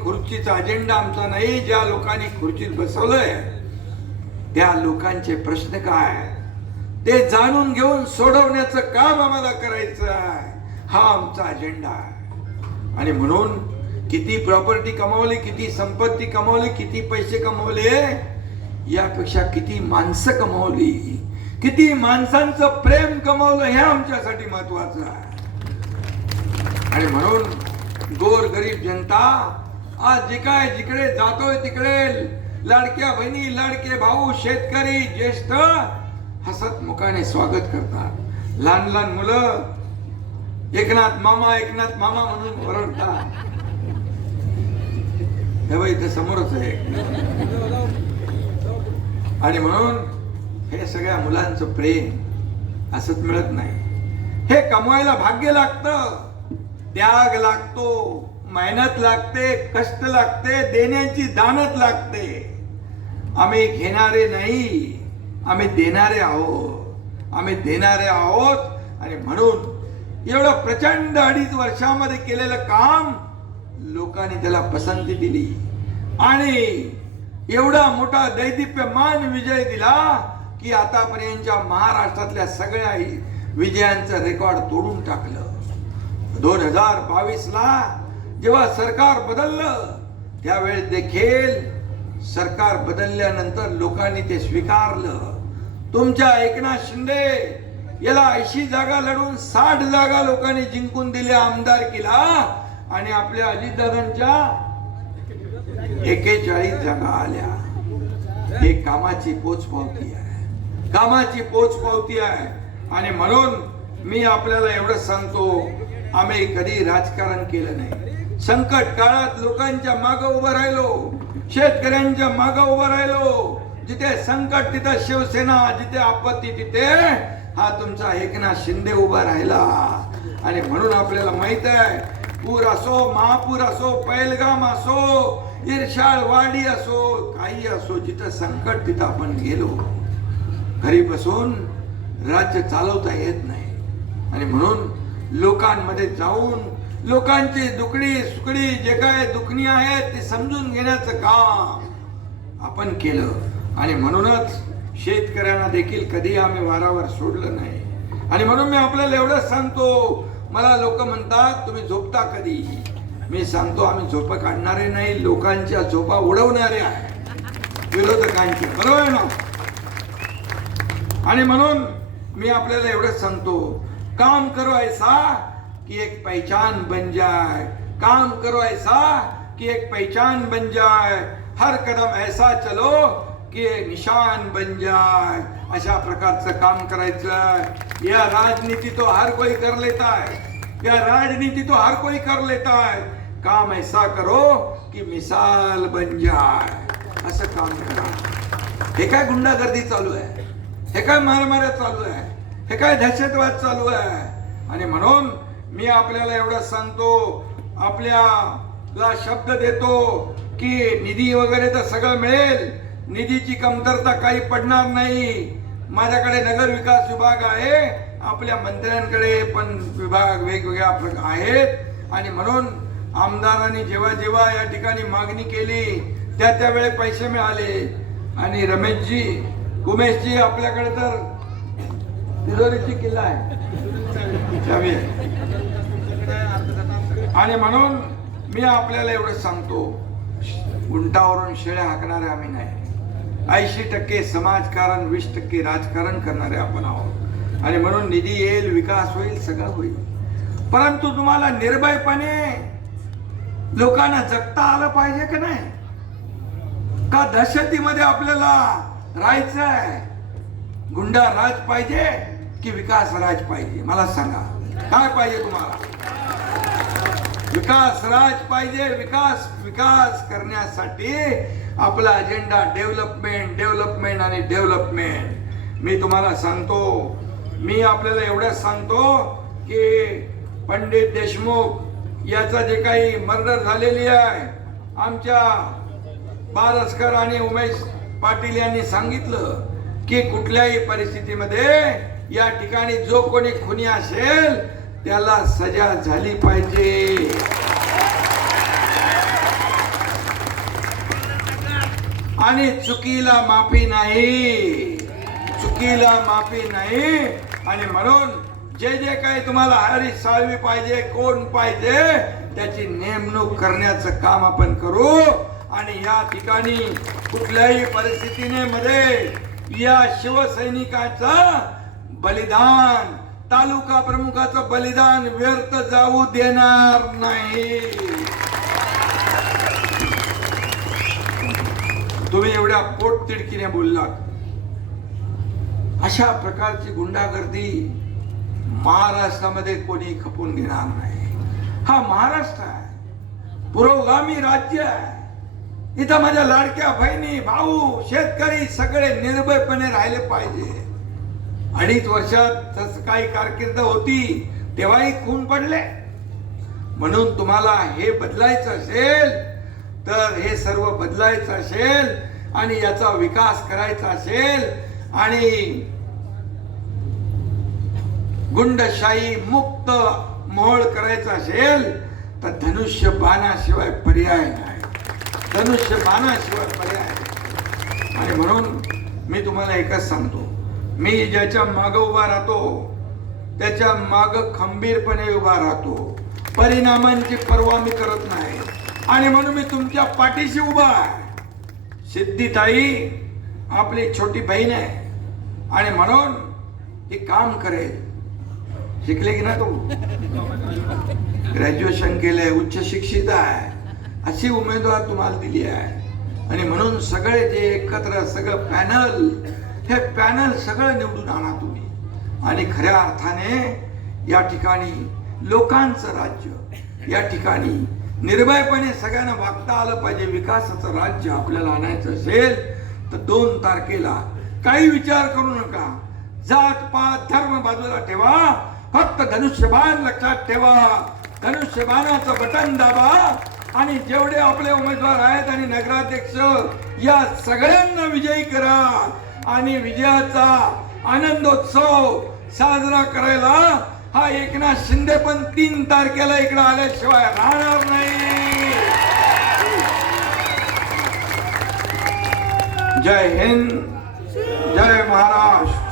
खुर्चीचा agenda आमचा नाही ज्या लोकांनी खुर्चीत बसवलंय त्या लोकांचे प्रश्न काय ते जाणून घेऊन सोडवण्याचं काम आम्हाला करायचं आहे. हा आमचा अजेंडा आहे. आणि म्हणून किती प्रॉपर्टी कमावली किती संपत्ती कमावली किती पैसे कमावले यापेक्षा किती माणसं कमावली किती माणसांचं प्रेम कमावलं हे आमच्यासाठी महत्वाचं आहे. आणि म्हणून गोर गरीब जनता आज जे काय जिकडे जातोय तिकडे लाडक्या बहिणी लाडके भाऊ शेतकरी ज्येष्ठ हसत मुखाने स्वागत करतात. लहान लहान मुलं एकनाथ मामा एकनाथ मामा म्हणून ओरडतात. हे बाई इथे समोरच आहे आणि म्हणून हे सगळ्या मुलांचं प्रेम असंच मिळत नाही. हे कमवायला भाग्य लागतं त्याग लागतो. मेहनत लागते कष्ट लागते देण्याची दानत लागते. आम्ही घेणारे नाही आम्ही देणारे आहोत. आम्ही देणारे आहोत आणि म्हणून एवढं प्रचंड अडीच वर्षामध्ये केलेलं काम लोकांनी त्याला पसंती दिली. आणि एवढा मोठा दैदिप्यमान विजय दिला की आतापर्यंतच्या महाराष्ट्रातल्या सगळ्या विजयांचं रेकॉर्ड तोडून टाकलं. दोन हजार बावीसला जेव्हा सरकार बदललं त्यावेळेस देखील सरकार बदलल्यानंतर लोकांनी ते स्वीकारलं. तुमच्या एकनाथ शिंदे याला ऐंशी जागा लढून साठ जागा लोकांनी जिंकून दिल्या आमदारकीला आणि आपल्या अजितदादांच्या एकेचाळीस जागा आल्या. हे कामाची पोचपावती आहे. कामाची पोचपावती आहे. आणि म्हणून मी आपल्याला एवढं सांगतो आम्ही कधी राजकारण केलं नाही. संकट काळात लोकांच्या माग उभं राहिलो. शेतकऱ्यांच्या माग उभं राहिलो. जिथे संकट तिथं शिवसेना जिथे आपत्ती तिथे हा तुमचा एकनाथ शिंदे उभा राहिला. आणि म्हणून आपल्याला माहीत आहे पूर असो महापूर असो पैलगाम असो इर्शाळ वाडी असो काही असो जिथं संकट तिथं आपण गेलो. घरी बसून राज्य चालवता येत नाही. आणि म्हणून लोकांमध्ये जाऊन लोकांची दुकडी सुकडी जे काय दुखणी आहेत ते समजून घेण्याचं काम आपण केलं. आणि म्हणूनच शेतकऱ्यांना देखील कधी आम्ही वारावर सोडलं नाही. आणि म्हणून मी आपल्याला एवढंच सांगतो मला लोक म्हणतात तुम्ही झोपता कधी मी सांगतो आम्ही झोप काढणारे नाही लोकांच्या झोपा उडवणारे आहे. विरोधकांचे बरोबर आहे ना? आणि म्हणून मी आपल्याला एवढंच सांगतो काम करो ऐसा कि एक पहचान बन जाए। काम करो ऐसा कि एक पहचान बन जाए। हर कदम ऐसा चलो कि एक निशान बन जाए। अशा प्रकारचं काम करायचं या राजनीति तो हर कोई कर लेता है। या राजनीति तो हर कोई कर लेता है। काम ऐसा करो कि मिसाल बन जाए। असं काम करा। हे काय गुंडागर्दी चालू आहे? हे काय मारामाऱ्या चालू आहे? हे काय दहशतवाद चालू आहे? आणि म्हणून मी आपल्याला एवढं सांगतो आपल्याला शब्द देतो की निधी वगैरे तर सगळं मिळेल निधीची कमतरता काही पडणार नाही. माझ्याकडे नगर विकास विभाग आहे आपल्या मंत्र्यांकडे पण विभाग वेगवेगळ्या आहेत. आणि म्हणून आमदारांनी जेव्हा जेव्हा या ठिकाणी मागणी केली त्या त्यावेळे पैसे मिळाले. आणि रमेशजी उमेशजी आपल्याकडे तर तिजोरीची किल्ला आहे. आणि म्हणून मी आपल्याला एवढं सांगतो उंटावरून शेळ्या हाकणारे आम्ही नाही. ऐंशी टक्के समाजकारण वीस टक्के राजकारण करणारे आपण आहोत. आणि म्हणून निधी येईल विकास होईल सगळं होईल. परंतु तुम्हाला निर्भयपणे लोकांना जगता आलं पाहिजे का नाही? का दहशतीमध्ये आपल्याला राहायचं आहे गुंडा राज पाहिजे? की विकास राज पाहिजे. मला सांगा. काय पाहिजे तुम्हाला? विकास राज पाहिजे. विकास विकास करण्यासाठी आपला अजेंडा डेव्हलपमेंट डेव्हलपमेंट आणि डेव्हलपमेंट मी तुम्हाला सांगतो. मी आपल्याला एवढंच सांगतो की पंडित देशमुख याचा जे काही मर्डर झालेली आहे आमच्या बारसकर आणि उमेश पाटील यांनी सांगितलं की कुठल्याही परिस्थितीमध्ये या ठिकाणी जो कोणी खुनी असेल त्याला सजा झाली पाहिजे. आणि चुकीला माफी नाही. चुकीला माफी नाही. आणि म्हणून जे जे काही तुम्हाला हरी साळवी पाहिजे कोण पाहिजे त्याची नेमणूक करण्याचं काम आपण करू. आणि या ठिकाणी कुठल्याही परिस्थितीने मध्ये या शिवसैनिकाचा बलिदान. तालुका प्रमुखाचं बलिदान व्यर्थ जाऊ देणार नाही. तुम्ही एवढ्या पोटतिडकीने बोललात अशा प्रकारची गुंडागर्दी महाराष्ट्रामध्ये कोणी खपून घेणार नाही. हा महाराष्ट्र आहे. पुरोगामी राज्य आहे. इथं माझ्या लाडक्या बहिणी भाऊ शेतकरी सगळे निर्भयपणे राहिले पाहिजे. अडीच वर्षात तसं काही कारकीर्द होती तेव्हाही खून पडले. म्हणून तुम्हाला हे बदलायचं असेल तर हे सर्व बदलायचं असेल आणि याचा विकास करायचा असेल आणि गुंडशाही मुक्त मोहळ करायचा असेल तर धनुष्य बाणाशिवाय पर्याय नाही. धनुष्य बाणाशिवाय पर्याय आणि म्हणून मी तुम्हाला एकच सांगतो मी ज्याच्या माग उभा राहतो त्याच्या माग खंबीरपणे उभा राहतो. परिणामांची पर्वा मी करत नाही. आणि म्हणून मी तुमच्या पाठीशी उभा आहे. सिद्धिताई आपली छोटी बहीण आहे. आणि म्हणून ही काम करेल. शिकले की ना तू? ग्रॅज्युएशन केलंय उच्च शिक्षित आहे. अशी उमेदवार तुम्हाला दिली आहे. आणि म्हणून सगळे जे एकत्र सगळं पॅनल हे पॅनल सगळं निवडून आणा तुम्ही. आणि खऱ्या अर्थाने या ठिकाणी लोकांचं राज्य या ठिकाणी निर्भयपणे सगळ्यांना वागता आलं पाहिजे विकासाचं राज्य आपल्याला आणायचं असेल तर दोन तारखेला काही विचार करू नका. जात पात धर्म बाजूला ठेवा. फक्त धनुष्यबाण लक्षात ठेवा. धनुष्यबाणाचं बटन दाबा. आणि जेवढे आपले उमेदवार आहेत आणि नगराध्यक्ष या सगळ्यांना विजयी करा. आणि विजयाचा आनंदोत्सव साजरा करायला हा एकनाथ शिंदे पण तीन तारखेला इकडे आल्याशिवाय राहणार नाही. जय हिंद जय महाराष्ट्र.